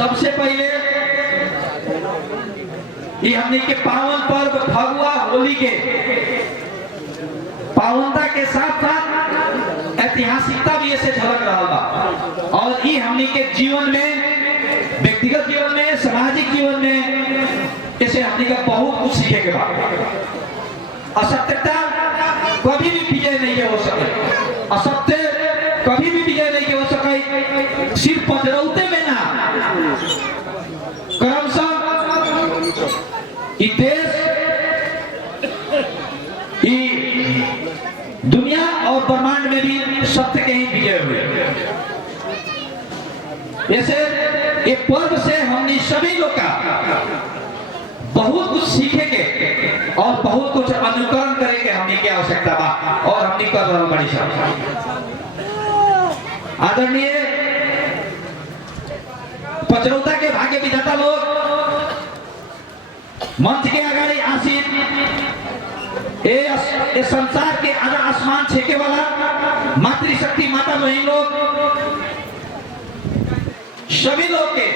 सबसे पहले ये हमने के पावन पर्व फगुआ होली के पावनता के साथ साथ ऐतिहासिकता भी ऐसे झलक रहा बा। और ये हमने के जीवन में, व्यक्तिगत जीवन में, सामाजिक जीवन में ऐसे हमने का बहुत कुछ सीखे के बाद असत्यता कभी भी विजय नहीं हो सके, असत्य कभी भी विजय नहीं हो सके। सिर्फ पचरौते में ना क्रमशः देश, दुनिया और ब्रह्मांड में भी सत्य के ही विजय हुए। ऐसे एक पर्व से हमने सभी लोग का बहुत कुछ सीखेंगे और बहुत कुछ अनुकरण करेंगे। हमने क्या आवश्यकता बा और हमने कर रहा बड़ी सब आदरणीय पचरौता के भाग्य विधाता लोग मंच के आगे आसीन ये संसार के आधा आसमान छेके वाला मातृशक्ति माता बहन लोग, सभी लोग के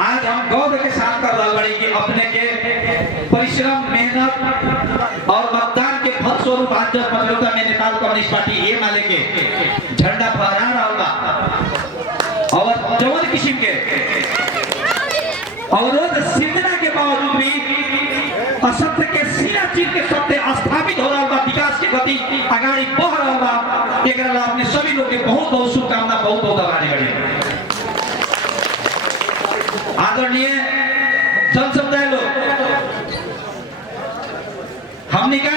आज हम गौरव के साथ कर रहा बड़ी कि अपने के परिश्रम, मेहनत और मतदान के फल स्वरूप आज पचरौता में नेपाल कम्युनिस्ट पार्टी ये माले के झंडा फहरा रहा होगा। और जवन किस्म के अवरोध सिद्धना के बावजूद भी असत्य के सीना चीर के सत्य स्थापित हो रहा बा, विकास की गति आगाड़ी बढ़ रहा बा। एक अपने सभी लोग के बहुत बहुत शुभकामना, बहुत बहुत आभारी बड़ी। आदरणीय जन समुदाय लोग, हमने का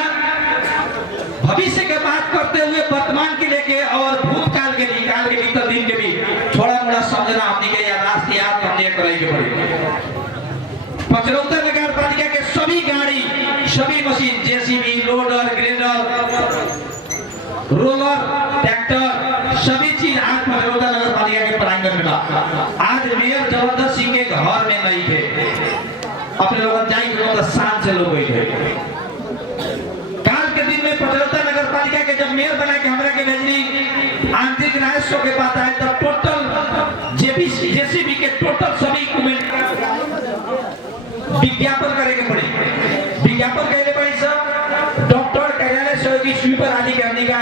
भविष्य के बात करते हुए वर्तमान के लेके और भूतकाल के निकाल के भीतर दिन के भी थोड़ा मोड़ा समझना हमने के याद याद हमने कराई के पड़ी। पचरौता नगर पालिका के सभी गाड़ी, सभी machine, JCB, loader, grader, roller, tractor, सभी चीज आज पचरौता नगर पालिका के प्रांगण में बा। आज मेयर जबरदस्त सिंह के घर में नहीं थे, अपने लोग जाएंगे तो शान से लोग थे। काल के दिन में पचरौता नगर पालिका के जब मेयर बना के हमरा के भेजनी आंतरिक राजस्व के बात आए तब टोटल जेसीबी के टोटल सभी विज्ञापन करेंगे पड़े। विज्ञापन कहले पड़ी सब डॉक्टर कार्यालय सहयोगी स्वीपर आदि के हमने का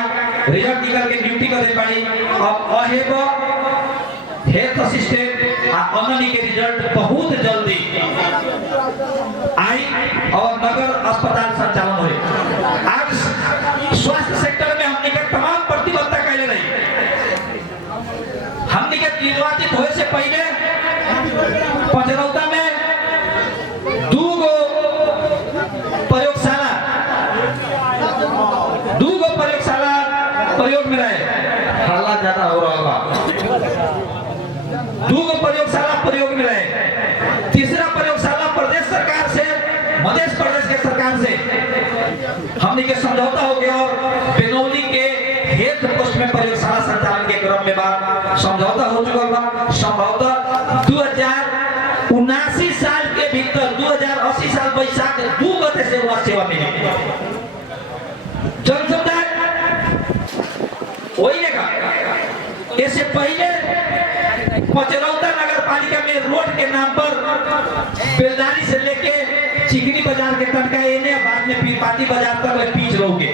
रिजल्ट निकल के ड्यूटी करे पड़ी। अब अहेब हेल्थ असिस्टेंट अननी के रिजल्ट बहुत जल्दी आई और नगर अस्पताल संचालन हुए। आज स्वास्थ्य सेक्टर में हमने का तमाम प्रतिबद्धता कहले नहीं। हमने के निर्वाचित होने से पहले पचरौता में प्रयोग में रहे, हालात ज्यादा हो रहा होगा। दूसरा प्रयोगशाला प्रयोग में रहे, तीसरा प्रयोगशाला प्रदेश सरकार से, मध्य प्रदेश के सरकार से हमने के समझौता हो गया और बेनौली के हेल्थ पोस्ट में प्रयोगशाला संचालन के क्रम में बात समझौता हो चुका बा। संभवतः 2079 साल के भीतर 2080 साल बैसाख 2 गते से वह सेवा मिलेगी। जनसमुदाय वही ने कहा इससे पहले पचरौता नगर पालिका में रोड के नाम पर बेलदारी से लेके चिकनी बाजार के तनका एने, बाद में पीरपाती बाजार तक पीछ रहोगे।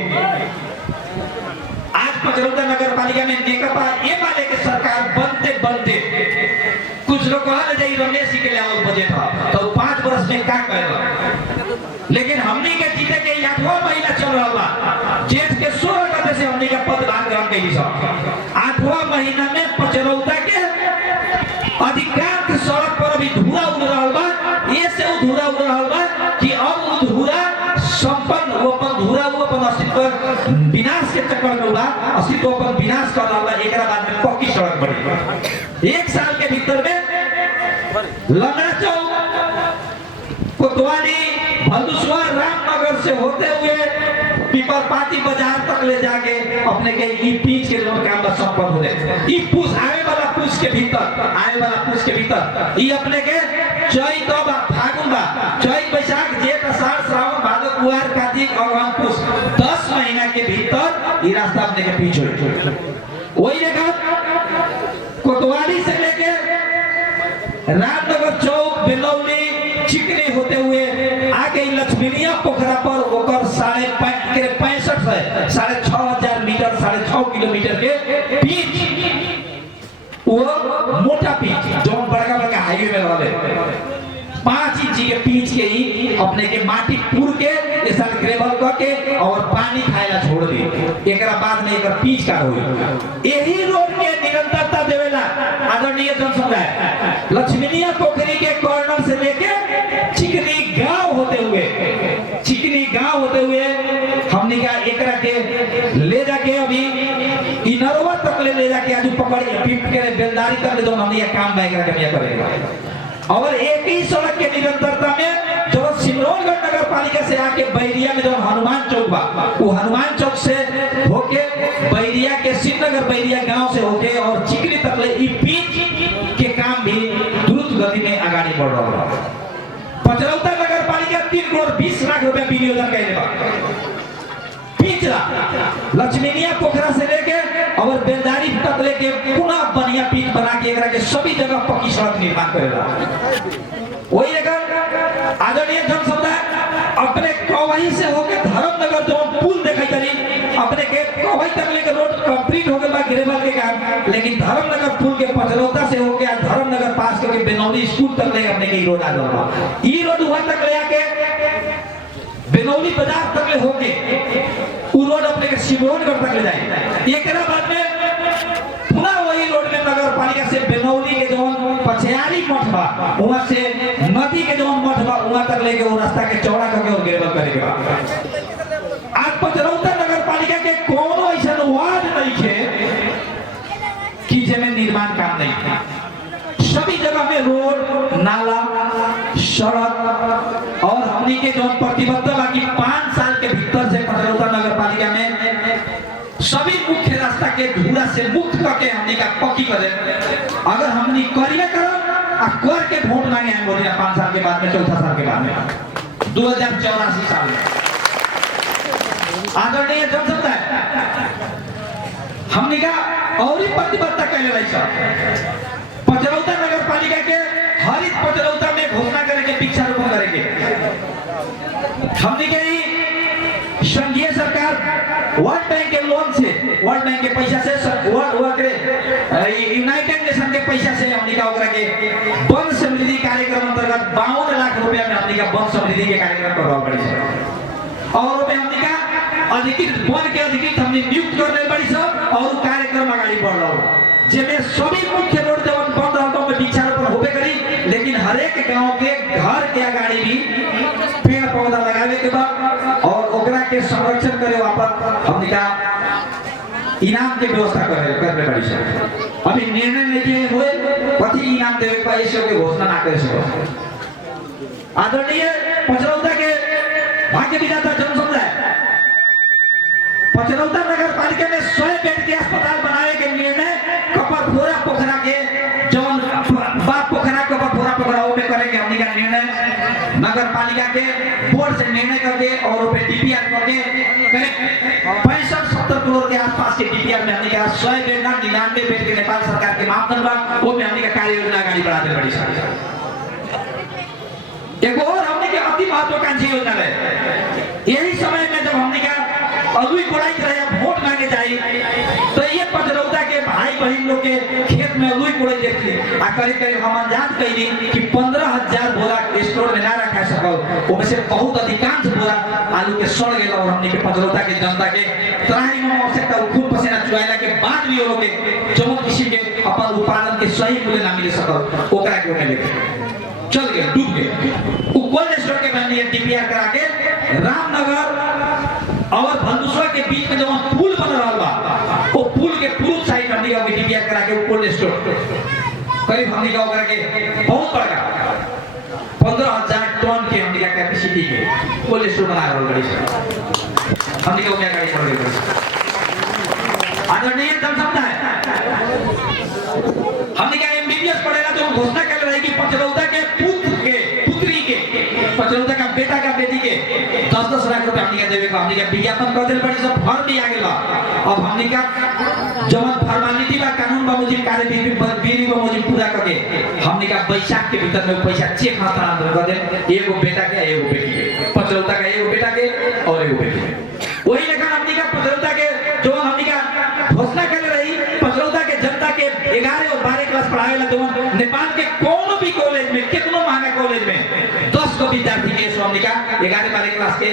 आज पचरौता नगर पालिका में नेकपा ये वाले के सरकार बनते बनते कुछ लोग कहा जाए रमेश जी के लिए बजट था तो 5 वर्ष में क्या करेगा। लेकिन हमने के जीते के 8वां महीना चल रहा बा, जेठ के 16 गते से हमने का पद भाग ग्रहण के हिसाब 8वां महीना में पचरौता के अधिकांश सड़क पर अभी धुआं उड़ रहा बा। ये से धुआं उड़ रहा बा कि अब धुआं संपन्न वो अपन धुआं वो अपन अस्तित्व विनाश के चक्कर में हुआ, अस्तित्व अपन विनाश कर रहा बा। एक बाद में पक्की सड़क बनी 1 साल के भीतर में लंगड़ा चौक, कोतवाली, भलुसवा, रामनगर से होते हुए पीपरपाती बाजार तक ले जाके अपने के ई पीच के लोग काम बस संपन्न हो रहे। ई पूछ आने वाला पूछ के भीतर ई अपने के चैत बा, फागुन बा, चैत, बैसाख, जेठ, आषाढ़, श्रावण, भादो, कुआर, कार्तिक, अगहन, पुष 10 महीना के भीतर ई रास्ता अपने के पीछ हो। वही देखा कोतवाली से लेके रामनगर चौक बेलौली चिकनी होते हुए आके लक्ष्मीनिया पोखरा पर ओकर 6500 मीटर 6.5 किलोमीटर के बीच वो मोटा पिच जो बड़का बड़का हाईवे में रहले 5 इंच के पिच के ही अपने के माटी पूर के ये साल ग्रेवल करके और पानी खाएला छोड़ दी एकरा बाद में एकर पिच का होई यही रोड के निरंतरता देवेला आदरणीय जनसमुदाय लक्ष्मीनिया पोखरी के कॉर्नर से लेके चिकनी गांव होते हुए हमने क्या एकरा के ले जाके अभी इनरवा तक ले जाके आज पकड़ पिप के बेलदारी तक ले जो हमने ये काम बाइकरा के करेगा और एक ही सड़क के निरंतरता में जो सिमरौनगढ़ नगर पालिका से आके बैरिया में जो हनुमान चौक बा वो हनुमान चौक से होके बैरिया के श्रीनगर बैरिया गांव से होके और चिकनी तक ले ई पिच के काम भी द्रुत गति में आगे बढ़ रहा है। पचरौता नगर पालिका 3 करोड़ 20 लाख रुपया विनियोजन कैले बा पिछला लक्ष्मीनिया पोखरा से लेके और बेलदारी तक लेके पुनः बढ़िया पिच बना के एकरा के सभी जगह पक्की सड़क निर्माण करेला वही एकर आदरणीय जनसमुदाय अपने कवही से होके धर्मनगर जो पुल देखै तरी अपने के कवही तक लेके रोड कंप्लीट हो गइल बा ग्रेवल के काम लेकिन धर्मनगर पुल के पचरौता से होके धर्मनगर पास करके बेनौली स्कूल तक ले अपने के ई रोड आ गइल बा ई रोड वहां तक ले आके बेनौली बाजार तक ले होके उ रोड अपने के सिमरौनगढ़ तक ले जाए एकरा बाद में पुनः वही रोड में नगर पालिका से बेनौली के जो पछयारी मठ बा वहां से नदी के जो मठ बा वहां तक लेके वो रास्ता के चौड़ा करके और ग्रेवल करेगा आज पचरौता नगर पालिका के कोनो ऐसा वार्ड नहीं है कि जेमे निर्माण काम नहीं है सभी जगह में रोड नाला सड़क और हमनी के जो प्रतिबद्धता बा कि 5 साल के भीतर से पचरौता नगर पालिका में सभी मुख्य रास्ता के धूरा से मुक्त करके हमनी का पक्की करे अगर हमनी करिए करब आ कर के वोट मांगे हम बोलिए 5 साल के बाद में चौथा साल के बाद में 2084 साल में आदरणीय जनसमुदाय हमनी का और ही प्रतिबद्धता कैले रही सब पचरौता नगर पालिका के हरित पचरौता में घोषणा करेंगे वृक्षारोपण करेंगे हमने के संघीय सरकार वर्ल्ड बैंक के लोन से वर्ल्ड बैंक के पैसा से यूनाइटेड नेशन के पैसा से हमने का ओकरा के वन समृद्धि कार्यक्रम अंतर्गत 52 लाख रुपया में हमने का वन समृद्धि के कार्यक्रम करवा पड़ी है और हमने का अधिकृत वन के अधिकृत हमने नियुक्त कर ले पड़ी सब और कार्यक्रम आगे बढ़ रहा है जेमे सभी मुख्य रोड जवन बंद रहता में वृक्षारोपण होबे करी लेकिन हर एक गांव के घर के आगाड़ी भी पेड़ पौधा लगावे के बाद और ओकरा के संरक्षण करे वापस हमने का इनाम के व्यवस्था करने पड़ी है अभी निर्णय लेके हुए कथी इनाम देवे का ऐसे के घोषणा ना करे सको आदरणीय पचरौता के भाग्य विधाता जनसमुदाय पचरौता नगर पालिका में 100 बेड के अस्पताल बनाने के निर्णय कपरफोरा पोखरा के जौन बाप पोखरा कपरफोरा पोखरा में करेंगे हमने का निर्णय नगर पालिका के बोर्ड से निर्णय करके और पे डीपीआर करके 65-70 करोड़ के आसपास के डीपीआर में हमने का 100 बेड ना 99 बेड के नेपाल सरकार के मापदंड बा वो में हमने का कार्य योजना आगे बढ़ाते बड़ी सर एक और हमने के अति महत्वाकांक्षी योजना है यही समय में जब हमने का अगुई कोड़ाई करे वोट मांगे जाए तो ये पचरौता के भाई बहन लोग के खेत में अगुई कोड़ाई देख ली आ करीब करीब हम जांच कैली कि 15,000 बोरा स्टोर में ना रखा सकल उसमें से बहुत अधिकांश बोरा आलू के सड़ गए और हमने के पचरौता के जनता के त्राही में आवश्यकता खून पसीना चुआइला के बाद भी लोग के जौन किसी के अपन उत्पादन के सही मूल्य ना मिल सकल ओकरा के ओने लेके चल गए डूब गए कोल्ड स्टोर के मैंने डीपीआर करा के रामनगर और भंडुसवा के बीच में जो पुल बन रहा बा वो पुल के पूर्व साइड हमने का डीपीआर करा के कोल्ड स्टोर करीब हमने का करा के बहुत बड़ा 15,000 टन के हमने का कैपेसिटी के कोल्ड स्टोर बना रहा बड़ी हमने का गाड़ी पड़ गई आदरणीय जनसमुदाय हमने का एमबीबीएस पढ़ेगा तो घोषणा कर रही कि पचरौता के पुत्री के पचरौता का बेटा का बेटी के 10-10 लाख रुपया हमने देवे को हमने विज्ञापन कर दिल बड़ी सब फॉर्म भी आ गेल अब हमने का जवन फॉर्मेलिटी बा कानून बा मुझे कार्य फ्री में मुझे पूरा करके हमने का बैसाख के भीतर में पैसा चेक हस्तांतरण कर दे, एगो बेटा के एगो बेटी के, पचरौता का एगो बेटा के और एगो बेटी के। वही लेखा हमने का पचरौता के जो हमने का घोषणा कर रही, पचरौता के जनता के 11 और 12 क्लास पढ़ावे ला तो नेपाल के कोनो भी कॉलेज में, कितनो महंगा कॉलेज में 10 गो विद्यार्थी के हमने का 11-12 क्लास के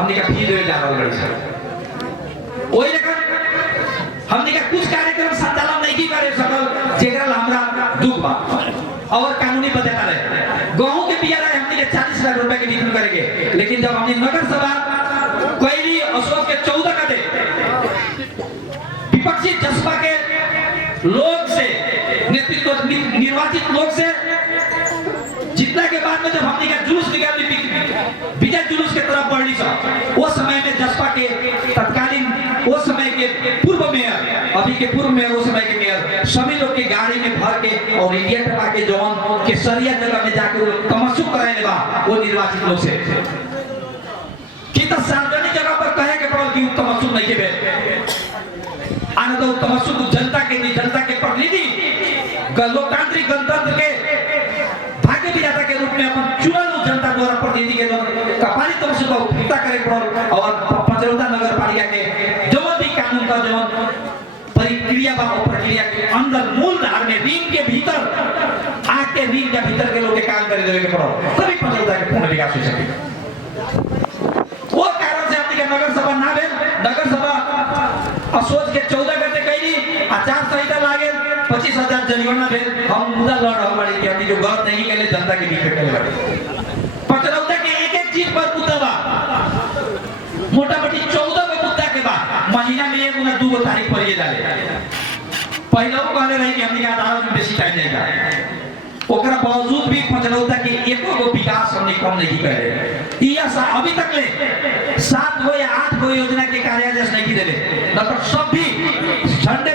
हमने का फी देवे जा रहा है। वही लेखा हमने का कुछ कार्यक्रम संचालन नहीं करे सकल, जेकरा हमरा दुख बा और कानूनी बदला रहे। गांव के बिया रहे हमने के 40 लाख रुपए के निधन करेंगे, लेकिन जब हमने नगर सभा कोयली अशोक के 14 का दे विपक्षी जसपा के लोग से नेतृत्व निर्वाचित लोग से जितना के बाद में जब हमने का जुलूस निकाली विजय जुलूस के तरफ बढ़ी सब, उस समय में जसपा के तत्कालीन उस समय के पूर्व मेयर, अभी के पूर्व मेयर, उस समय के मेयर सभी लोग के गाड़ी में भर के और इंडिया टपा के जवान के सरिया जगह में जाके तमस्सुक कराने बा वो निर्वाचित लोग से कि तो सार्वजनिक जगह पर कहे के पड़ल कि तमस्सुक नहीं के आने तो तमस्सुक जनता के प्रतिनिधि लोकतांत्रिक गणतंत्र के भाग्य विधाता के रूप में अपन चुनल जनता द्वारा प्रतिनिधि के कपाली तमस्सुक को फिरता करे पड़ल और पचरौता नगर पालिका के जो भी कानून का जो प्रक्रिया बा प्रक्रिया के अंदर मूल धार में रिंग के भीतर आके रिंग के भीतर के लोग के काम करे देवे के पड़ल, तभी पचरौता के पूर्ण विकास हो सके। वो कारण से अपनी नगर सभा ना भेल, नगर सभा असोच के 14 गते कैली, आचार संहिता लागे, 25,000 जरिमाना भेल। हम मुद्दा लड़ रहा हमारी कि हमनी जो गलत नहीं केले जनता के बीच में केले बाटे। पचरौता के एक चीज पर मुद्दा बा, मोटा मोटी 14 गो मुद्दा के बाद महीना में 1 या 2 तारीख पर ये डाले। पहले वो कहले रही कि हमनी का अदालत में बेसी टाइम नहीं जाए, ओकरा बावजूद भी पचरौता के एको गो विकास हमने कम नहीं करे। ये अभी तक ले 7 गो या 8 गो योजना के कार्यादेश नहीं दिले, मतलब सब भी झंडे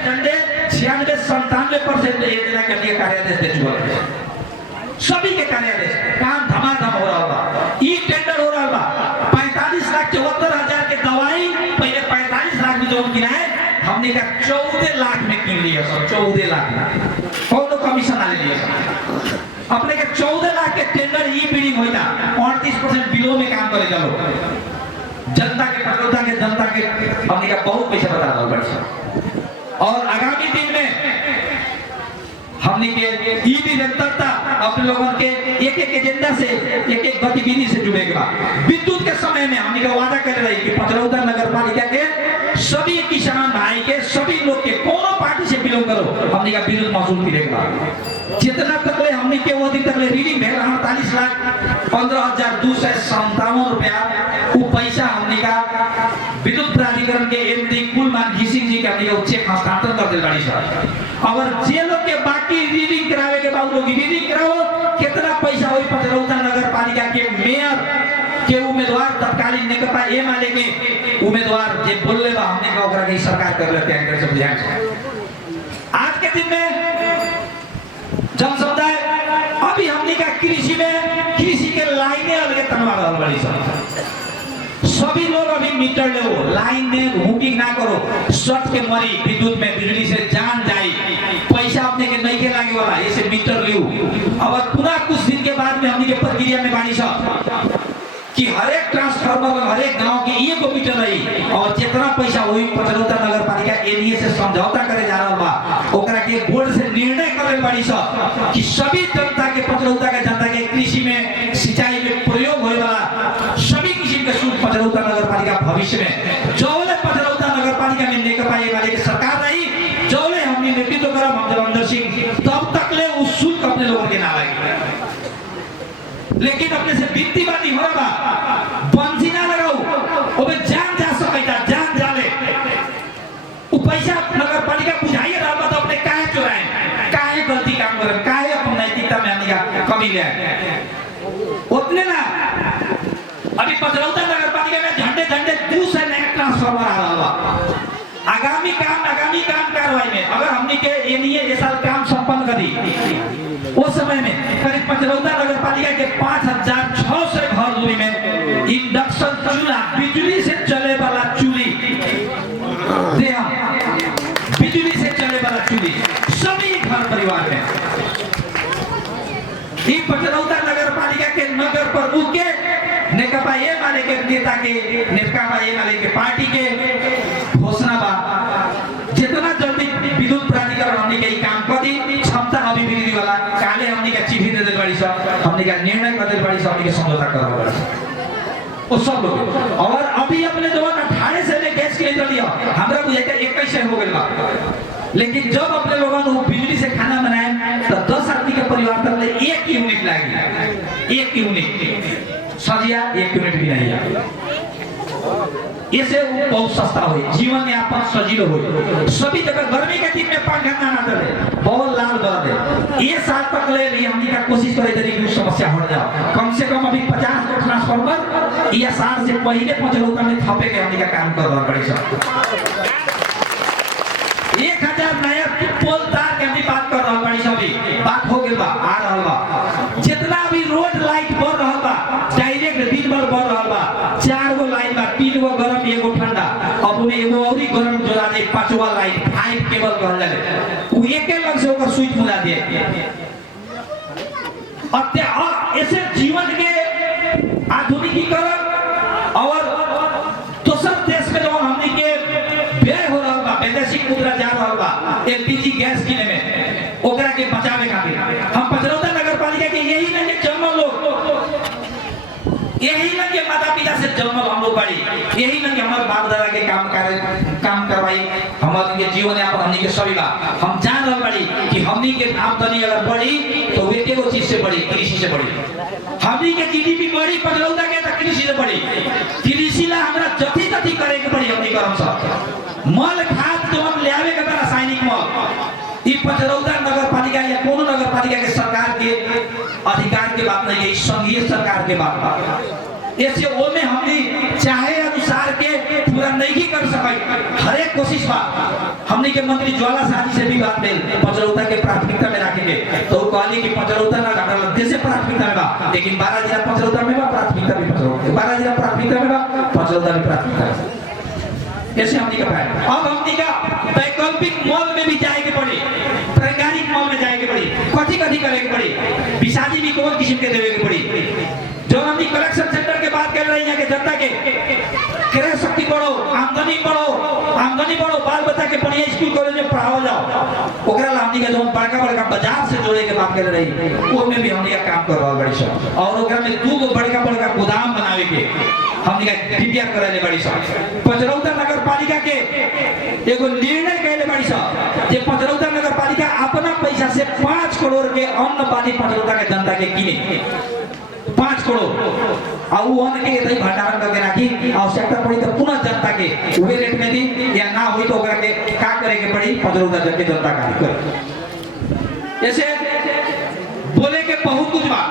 96-97% योजना के कार्यादेश दे चुका है। सभी के कार्यादेश काम धमाधम हो रहा बा, ई टेंडर हो रहा बा। 45,74,000 के दवाई पहले 45 लाख में जो किनाए हमने का 14 लाख में किन लिया सब, 14 लाख कौन कमीशन आ लिया सब अपने के 14 लाख के टेंडर ई बिडिंग होता 38% बिलो में काम करे चलो जनता के पचरौता के जनता के हमने का बहुत पैसा बता रहा बड़ी। और आगामी दिन में हमने के ई निरंतरता अपने लोगों के एक एजेंडा से एक गतिविधि से जुड़ेगा। विद्युत के समय में हमने का वादा कर रही कि पचरौता नगर पालिका के सभी किसान भाई के सभी लोग के कोनो पार्टी से बिलोंग करो हमने का विद्युत महसूल मिलेगा। जितना तक हमने के वो दिन तक रीडिंग भेल 48,15,257 रुपया वो पैसा हमने का विद्युत प्राधिकरण के एमडी कुलमान घिसिंग जी के हमने चेक हस्तांतरण कर दिल बाड़ी सर। और जे लोग के बाकी रीडिंग करावे के बाद लोग रीडिंग कराओ कितना पैसा होई पचरौता नगर पालिका के मेयर के उम्मीदवार तत्कालीन नेकपा एमाले के उम्मीदवार जे बोलले बा हमने का ओकरा के सरकार कर लेते हैं सब ध्यान। आज के दिन में जन समुदाय अभी हमने का कृषि के लाइनें अलग तनवा रहल बड़ी सब। सभी लोग अभी मीटर ले लाइन में हुकिंग ना करो, शर्ट के मरी विद्युत में बिजली से जान जाई, पैसा अपने के नहीं के लागे वाला ये से मीटर लियो। अब पूरा कुछ दिन के बाद में हमने के प्रक्रिया में बानी सब कि हर एक ट्रांसफार्मर में हर एक गांव के एक मीटर रही और जितना पैसा वही पचरौता नगर पालिका एनए से समझौता करे जा रहा बा ओकरा के बोर्ड से निर्णय करे बाड़ी सब कि सभी जनता के पचरौता के जनता के कृषि में सिंचाई में प्रयोग होए वाला सभी किस्म के शुल्क पचरौता नगर पालिका भविष्य में जौले पचरौता नगर पालिका में नेकपा एमाले की सरकार रही जौले हमने नेतृत्व करा जलंधर सिंह तब तक ले उस शुल्क अपने लोगों के नाम आएगी। लेकिन अपने से वित्ती बाती हो रहा बंसी ना लगाओ ओबे जान जा सकता जान जाले वो पैसा नगर पालिका बुझाइए रहा तो अपने काहे चुराए काहे गलती काम करे काहे अपन नैतिकता में हमने का कमी ले उतने ना। अभी पचरौता नगर पालिका में झंडे 2 से नया ट्रांसफार्मर आ रहा है। आगामी काम कार्रवाई में अगर हमने के ये साल काम संपन्न करी उस समय में करीब पचरौता नगर पालिका के 5,600 घर दूरी में इंडक्शन चूल्हा बिजली से चले वाला चूल्ही बिजली से चले वाला चूल्ही सभी घर परिवार में पचरौदा नगर पालिका के नगर प्रमुख के नेकपा एमाले के नेता के नेकपा एमाले के पार्टी के घोषणा बा जितना जल्दी विद्युत प्राधिकरण हमने के काम कर दी क्षमता अभिवृद्धि वाला काले हमने का चिट्ठी दे दे बड़ी सब हमने का निर्णय कर दे बड़ी सब हमने के समझौता करवा बड़ी वो सब लोग और अभी अपने जो 18 से ले गैस के लिए लिया हमरा बुझे 21 से हो गइल बा लेकिन जब अपने लोगों ने बिजली से खाना बनाए तो 10 आदमी के परिवार तक ले 1 यूनिट लागी 1 यूनिट सजिया 1 यूनिट भी नहीं है इसे बहुत सस्ता हो जीवन में आप सजीलो हो सभी जगह गर्मी के दिन में पंखा ना चले बहुत लाल बल दे ये साल तक ले रही हमने का कोशिश करे तरी समस्या हो जाओ कम से कम अभी 50 को ट्रांसफार्मर या साल से पहले पचरौदा में थापे के हमने का काम कर रहा पड़ी सब 1000 नया पोल तार के हमने बात कर रहा पड़ी सब बात हो गई बा आ रहा बा जितना भी रोड लाइट बढ़ रहा बा डायरेक्ट दिन भर बढ़ रहा बा 4 गो लाइन बा 3 गो गरम 1 गो ठंडा अब में एगो औरी गरम जोड़ा दे 5वां लाइन 5 केबल कहल जाले उ एके लग से ओकर स्विच मुड़ा दे ऐसे जीवन के आधुनिकीकरण और दोसर देश में जो हमने के व्यय हो रहा बा विदेशी मुद्रा जा रहा बा एलपीजी गैस किने में ओकरा के बचावे खातिर हम पचरौदा नगर पालिका के यही नहीं जन्म लोग यही ना के माता पिता से जन्म हम लोग पढ़ी यही ना कि हमारे बाप दादा के काम करवाई हमारे के जीवन यापन हमनी के सभी बा हम जान रहा पड़ी कि हमनी के आमदनी अगर बढ़ी तो वे के वो चीज से बढ़ी कृषि से बढ़ी हमनी के जीडीपी बढ़ी पचरौदा के तक कृषि से बढ़ी कृषि ला हमरा जति तति करे के पड़ी हमनी करम सब मल खाद जो हम लेवे के रासायनिक मल ई पचरौदा नगर पालिका या कोनो नगर पालिका के सरकार के अधिकार के बात नहीं है संघीय सरकार के बात बा ऐसे वो में हमने चाहे अनुसार के पूरा नहीं कर सके हर एक कोशिश बा हमने के मंत्री ज्वाला शादी से भी बात भेल पचरौदा के प्राथमिकता में रखेंगे तो कहली कि पचरौदा ना घाटा देश से प्राथमिकता में बा लेकिन 12 जिला पचरौदा में बा प्राथमिकता भी पचरौदा 12 जिला प्राथमिकता में बा पचरौदा भी प्राथमिकता ऐसे हमने का भाई अब हमने का वैकल्पिक मॉल में भी जाएगी पड़ी प्रांगणिक मॉल में जाएगी पड़ी कथी कथी करेगी पड़ी विषादी भी कोई किस्म के देवे की पड़ी जो हमने कलेक्शन सेंटर के बात कर रहे हैं कि जनता के क्रय शक्ति बढ़ो आमदनी बढ़ो बाल बच्चा के बढ़िया स्कूल कॉलेज में पढ़ाओ जाओ ओकरा ला हमनी के जो बड़का बाजार से जोड़े के बात कर रही वो में भी हमनी का काम कर रहा बड़ी सब और ओकरा में 2 गो बड़का गोदाम बनावे के हमनी का डिक्लेयर करे बड़ी सब पचरौदा नगर पालिका के एगो निर्णय कहले बड़ी सब जे पचरौदा नगर पालिका अपना पैसा से 5 करोड़ के अन्न पानी पचरौदा के जनता के किने 5 करोड़ और वो अन्न के तई भंडारण करके राखी आवश्यकता पड़ी तो पुनः जनता के उहे रेट में दी या ना होई तो ओकरा के का करे के पड़ी पचरौदा के जनता का कर ऐसे बोले के बहुत कुछ बा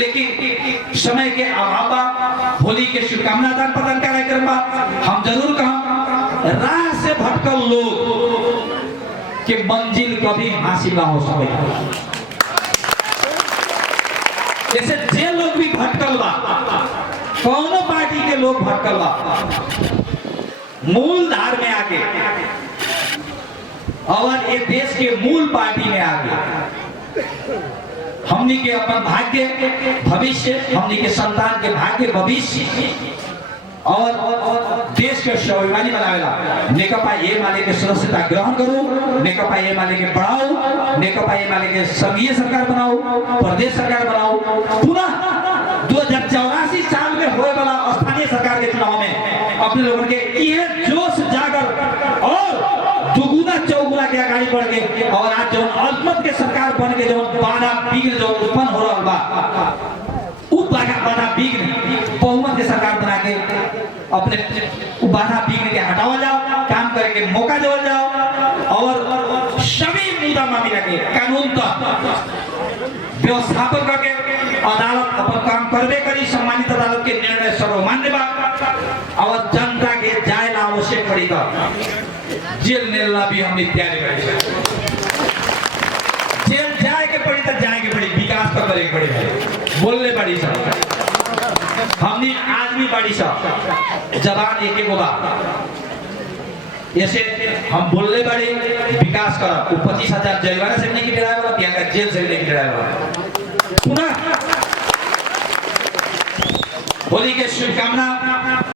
लेकिन समय के अभाव बा होली के शुभकामना आदान प्रदान कार्यक्रम बा हम जरूर कहम राह से भटकल लोग के मंजिल कभी हासिल ना हो सके जैसे जे लोग भी भटकल बा कौनो पार्टी के लोग भटकल बा मूल धार में आके और ये देश के मूल पार्टी में आके हमनी के अपन भाग्य भविष्य हमनी के संतान के भाग्य भविष्य और देश के स्वाभिमानी बनावेला नेकपा एमाले के सदस्यता ग्रहण करो नेकपा एमाले के बढ़ाओ नेकपा एमाले के संघीय सरकार बनाओ प्रदेश सरकार बनाओ पुनः 2084 साल में होने वाला स्थानीय सरकार के चुनाव में अपने लोगों के ये जोश जागर और दुगुना चौगुना के आगे बढ़ के और आज जो अल्पमत के सरकार बन के जो बाधा बिघ्न जो उत्पन्न हो रहा बा बाधा बिघ्न बहुमत के सरकार बना के अपने बाधा बिघ्न के हटावा जाओ काम करे के मौका देवल जाओ और सभी मुद्दा मामला के कानून तक व्यवस्थापन करके अदालत अपन काम करबे करी सम्मानित अदालत के निर्णय सर्वमान्य बा और जनता के जाए ला आवश्यक पड़ी तो जेल नेला भी हम तैयारी करी जेल जाए के पड़ी तो जाए के पड़ी विकास तो करे के पड़ी बोलने पड़ी सब हमने आदमी बड़ी सब जबान एक बा ऐसे हम बोलने बड़े विकास करा वो 25,000 जरिमाना से नहीं की ड्राइवर यहाँ जेल से नहीं की ड्राइवर पुनः होली के शुभकामना।